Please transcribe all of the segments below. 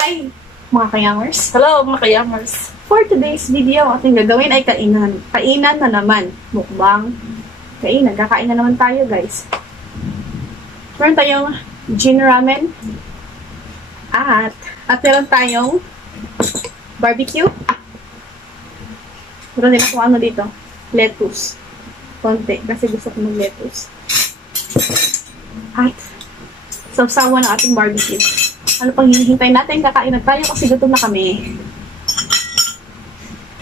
Hi mga kayamers! Hello mga kayamers! For today's video, ating gagawin ay kainan. Kainan na naman. Mukbang. Kainan. Kakain na naman tayo guys. Meron tayong gin ramen. At meron tayong barbecue. Meron din ako ano dito. Lettuce. Konti. Kasi gusto ko mag-lettuce. At sausawan ng ating barbecue. Ano pang hinihintay natin? Kakain na tayo kasi gutom na kami.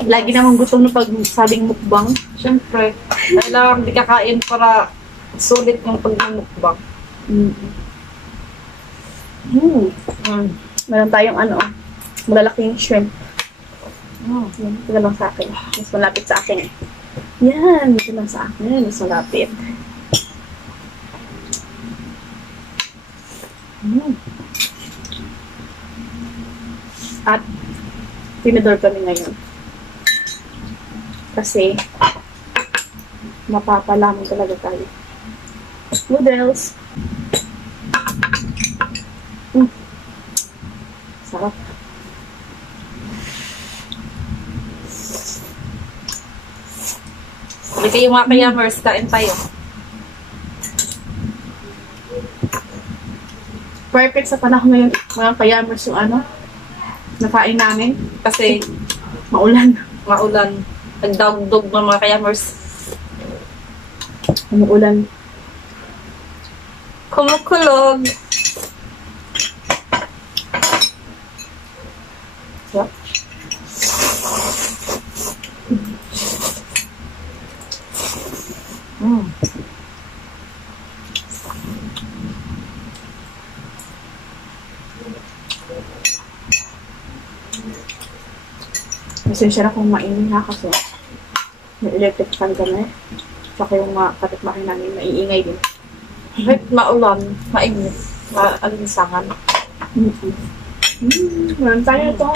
Lagi namang gutom na pag sabing mukbang. Siyempre, kailangan di kakain para sulit yung pag-mukbang. Meron tayong ano, malalaking shrimp. Ito lang sa akin. Mas malapit sa akin eh. Yan, ito lang sa akin. Mas malapit. At tinidor kami ngayon. Kasi mapapalamon talaga tayo. Noodles. Sarap. Hindi kayo mga kayamers, kain tayo. Perfect sa panahon ngayon, mga kayamers, yung ano, nakain namin. Kasi Maulan. Nagdagdog ng mga kayamers. Umuulan. Kumukulog. Sarap. Pasensya na kung maingay ha kasi may electric fan kami. Saka yung mga kapitbahay namin maiingay din. Kahit maulan, mainit, maalinsangan. Meron tayo ito.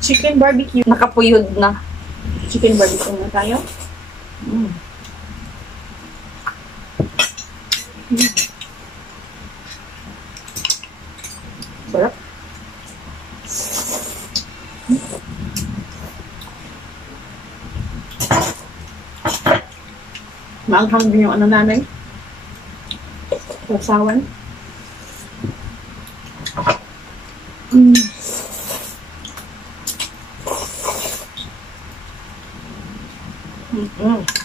Chicken barbecue. Nakapuyod na. Chicken barbecue na tayo. Sarap. Maanghang din yung ano namin. Sausawan.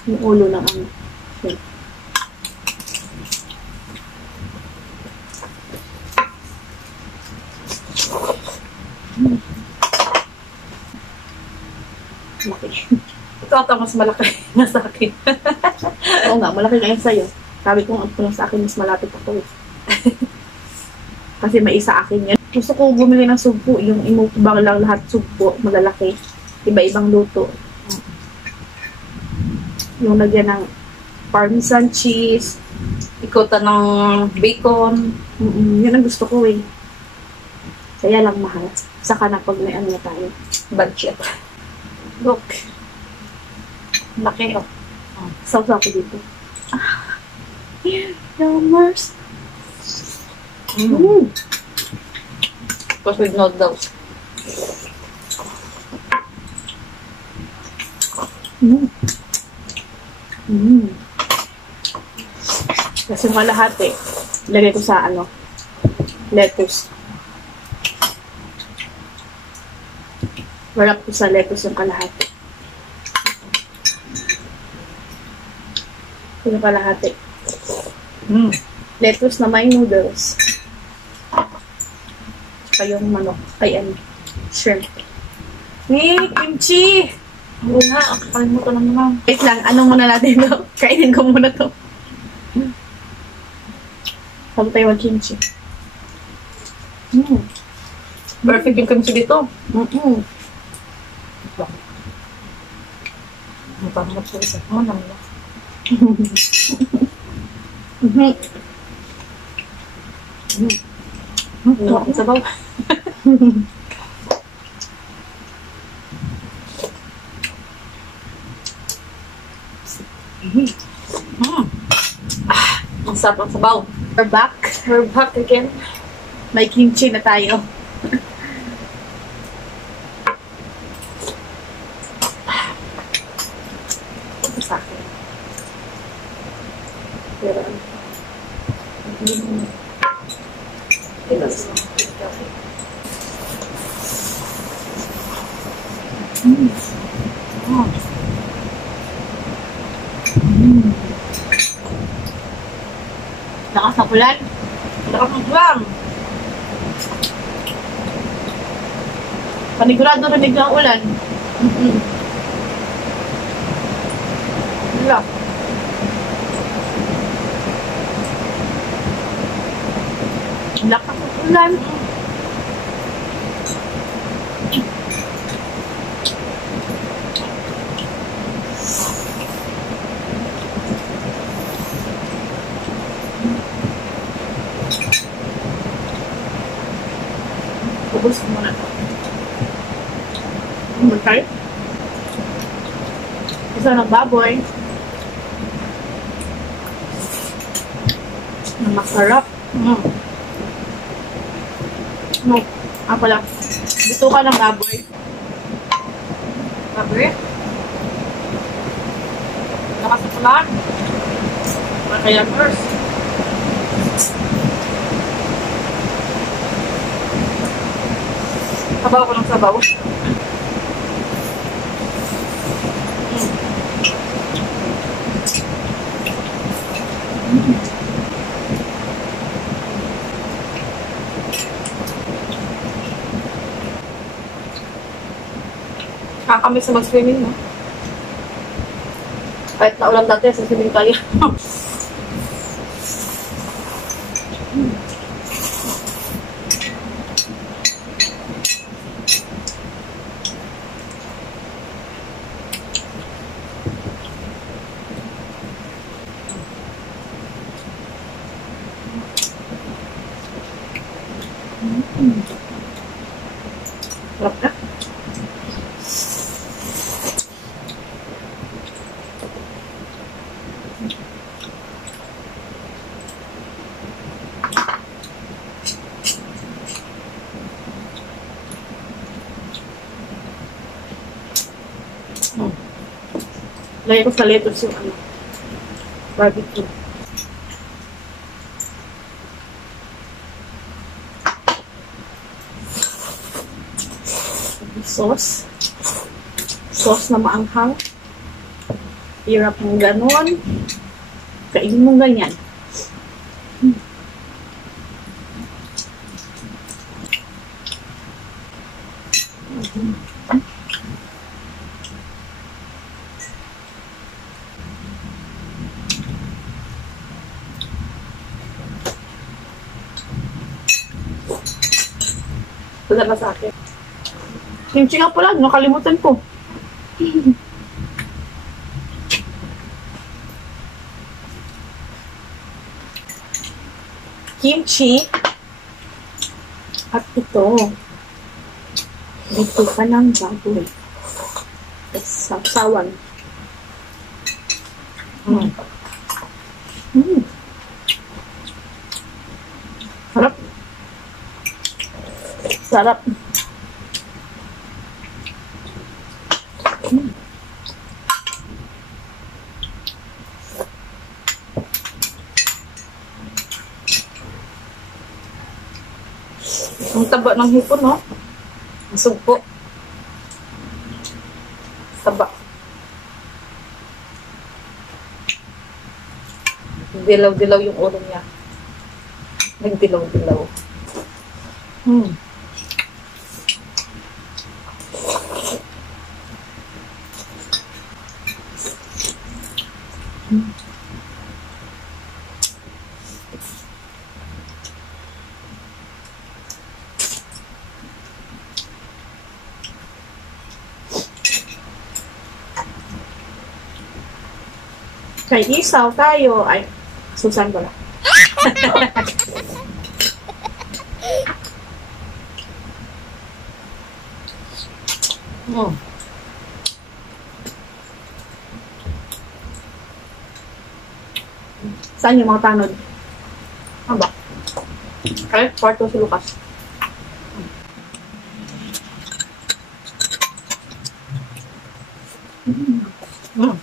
Yung ulo ng ano. Okay. Malaki. Ito ata mas malaki na sa akin. Oo nga, malaki na yun sa'yo. Sabi ko, ang sa akin, mas malapit ako. Kasi may isa akin yan. Gusto ko bumili ng sugpo. Yung imukbang lang lahat sugpo, malalaki. Iba-ibang luto. Yung lagyan ng parmesan cheese. Ikutan ng bacon. Yun ang gusto ko eh. Kaya lang mahal. Saka na pag may ano na tayo. Budget. Look. Laki oh. Sausaw ko dito. Yummers. Tapos with noodles. Kasi yung kalahati, lagay ko sa ano, lettuce. Warap ko sa lettuce yung kalahati. Yung kalahati. Lettuce na may noodles. Tsaka yung manok. Ay, ano, shrimp. Kimchi! Oo nga, kakalimutan na naman. Wait lang, anong muna natin ito? Kainin ko muna to. Sabi tayo mag-kimchi. Perfect yung kimchi dito. Ang pangat sa isa. Manang na. Ang sabaw. Ang sarap ang sabaw. We're back. We're back again. May kimchi na tayo. Ito sa akin. Pero, ito sa Oh. Lakas ng ulan. Lakas ng ulan. Panigurado rinig ng ulan. Wala. Lakas ng ulan. Ubus ko muna ito. Magkay. Isa ng baboy. Na masarap. No. Pala. Dito ka ng baboy. Sabi. Lakas ng ulan. Kaya first. Sabaw ko ng sabaw. Kakamiss sa mag-swimming, no? Kahit na ulan dati, sa swimming tayo. Sarap na. Lagay ko sa lettuce yung barbecue. Sauce. Sauce na maanghang. Hirap ng ganon. Kainin mong ganyan. Ito na sa akin. Kimchi nga pala, nakalimutan ko. Kimchi. At ito. Dito ka ng baboy. Sawsawan. Sarap. Sarap. Ang taba ng hipon, no? Ang sugpo. Taba. Dilaw-dilaw yung ulo niya. Nagdilaw-dilaw. Kay isaw tayo. Ay, susan ko lang. Saan yung mga tanod? Aba. Okay, kwarto si Lucas. Mm. Mm.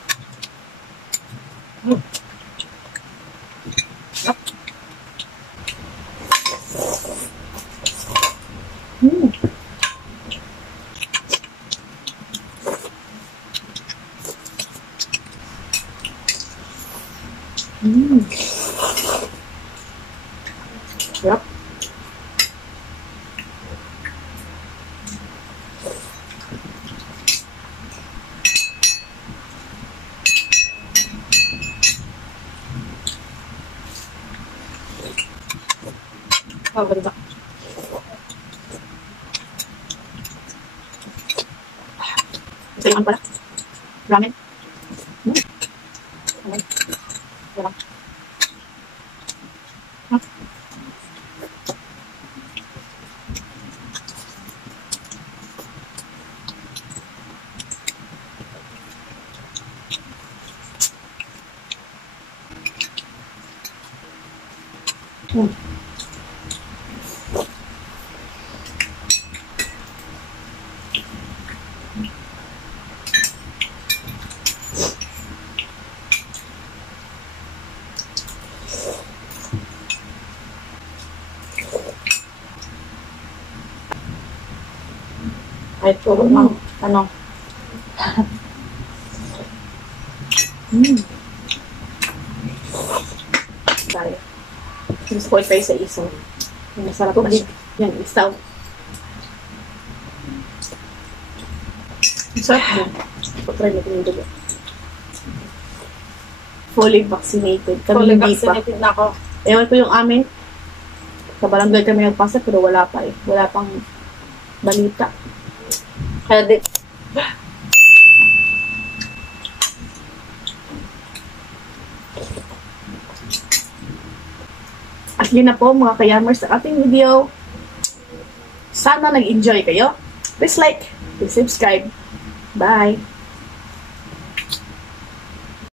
Mm. Mm. Yep. Maganda. Ito yung ano pala. Ramen. Mm. Ramen. Sarap. Ah. Mm. Ay, puro ng ano. Mm. Dahil. Gusto ko ito sa isaw. Masarap na siya. Yan, isaw. Sarap din. Try natin yung dugo. Fully vaccinated. Kami Fully hindi pa. vaccinated na ako. Ewan ko yung amin. Sa barangay kami nagpasa pero wala pa eh. Wala pang balita. Kaya di, At yun na po mga kayamers sa ating video. Sana nag-enjoy kayo. Please like, please subscribe. Bye!